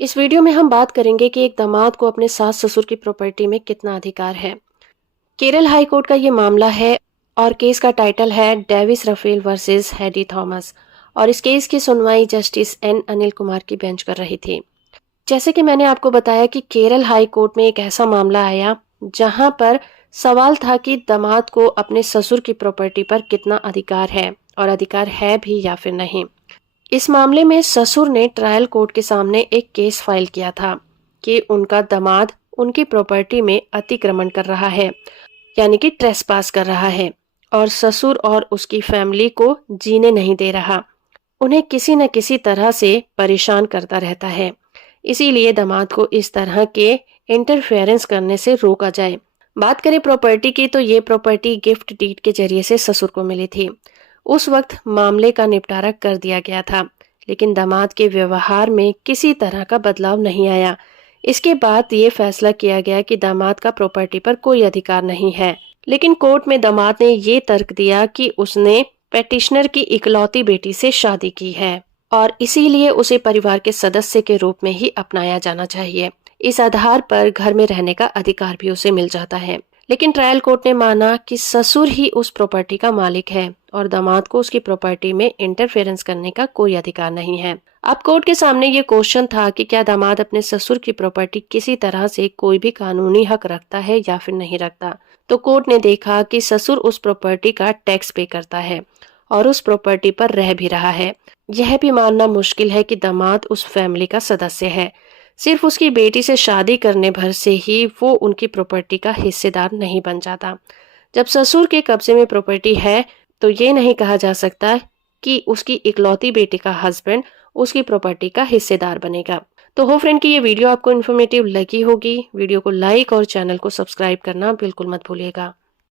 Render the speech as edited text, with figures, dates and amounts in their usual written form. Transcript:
इस वीडियो में हम बात करेंगे कि एक दामाद को अपने सास ससुर की प्रॉपर्टी में कितना अधिकार है। केरल हाई कोर्ट का ये मामला है और केस का टाइटल है Davis Rafael versus Heidi Thomas. और इस केस की सुनवाई जस्टिस एन अनिल कुमार की बेंच कर रही थी। जैसे कि मैंने आपको बताया कि केरल हाई कोर्ट में एक ऐसा मामला आया जहां पर सवाल था कि दामाद को अपने ससुर की प्रॉपर्टी पर कितना अधिकार है और अधिकार है भी या फिर नहीं। इस मामले में ससुर ने ट्रायल कोर्ट के सामने एक केस फाइल किया था कि उनका दामाद उनकी प्रॉपर्टी में अतिक्रमण कर रहा है, यानी कि ट्रेसपास कर रहा है, और ससुर और उसकी फैमिली को जीने नहीं दे रहा, उन्हें किसी न किसी तरह से परेशान करता रहता है। इसीलिए दामाद को इस तरह के इंटरफेरेंस करने से रोका जाए। बात करें प्रॉपर्टी की, तो ये प्रॉपर्टी गिफ्ट डीड के जरिए से ससुर को मिली थी। उस वक्त मामले का निपटारा कर दिया गया था, लेकिन दामाद के व्यवहार में किसी तरह का बदलाव नहीं आया। इसके बाद ये फैसला किया गया कि दामाद का प्रॉपर्टी पर कोई अधिकार नहीं है। लेकिन कोर्ट में दामाद ने ये तर्क दिया कि उसने पेटिशनर की इकलौती बेटी से शादी की है और इसीलिए उसे परिवार के सदस्य के रूप में ही अपनाया जाना चाहिए। इस आधार पर घर में रहने का अधिकार भी उसे मिल जाता है। लेकिन ट्रायल कोर्ट ने माना कि ससुर ही उस प्रॉपर्टी का मालिक है और दामाद को उसकी प्रॉपर्टी में इंटरफेरेंस करने का कोई अधिकार नहीं है। अब कोर्ट के सामने ये क्वेश्चन था कि क्या दामाद अपने ससुर की प्रॉपर्टी किसी तरह से कोई भी कानूनी हक रखता है या फिर नहीं रखता। तो कोर्ट ने देखा कि ससुर उस प्रॉपर्टी का टैक्स पे करता है और उस प्रॉपर्टी पर रह भी रहा है। यह भी मानना मुश्किल है कि दामाद उस फैमिली का सदस्य है। सिर्फ उसकी बेटी से शादी करने भर से ही वो उनकी प्रॉपर्टी का हिस्सेदार नहीं बन जाता। जब ससुर के कब्जे में प्रॉपर्टी है तो ये नहीं कहा जा सकता कि उसकी इकलौती बेटी का हस्बैंड उसकी प्रॉपर्टी का हिस्सेदार बनेगा। तो हो फ्रेंड कि ये वीडियो आपको इन्फॉर्मेटिव लगी होगी। वीडियो को लाइक और चैनल को सब्सक्राइब करना बिल्कुल मत भूलिएगा।